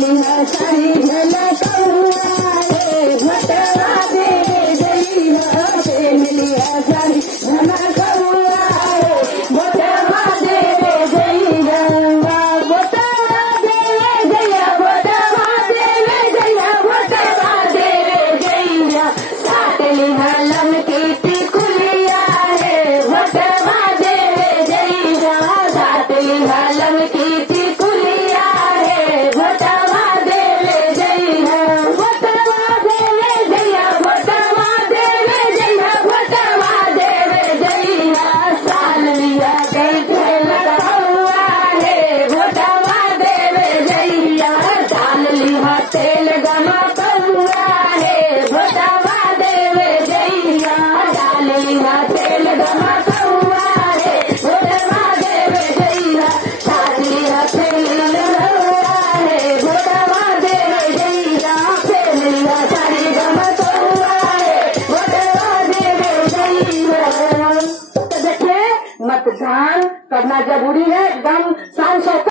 लिहा साड़ी झलकौआ रे भोटवा देवे जइहा पेन लिहा साड़ी झलकौआ रे भोटवा देवे जइहा भोटवा देवे जइहा भोटवा देवे जइहा भोटवा देवे जइहा साथ लिहा लमकी टिकुलिया रे भोटवा देवे जइहा साथ लिहा लमकी टिकुलिया रे भोटवा देवे जइहा भोटवा देवे जइहा भोटवा देवे जइहा भोटवा देवे जइहा साल लिहा कई झलकौआ रे भोटवा देवे जइहा साल लिहा तेल गमकौआ रे भोटवा देवे जइहा साल लिहा तेल गमकौआ रे भोटवा देवे जइहा साल लिहा तेल गमकौआ रे भोटवा देवे जइहा तेल लिहा साड़ी गमकौआ रे भोटवा देवे जइहा। तो देखिए मतदान करना जरूरी है, एकदम 100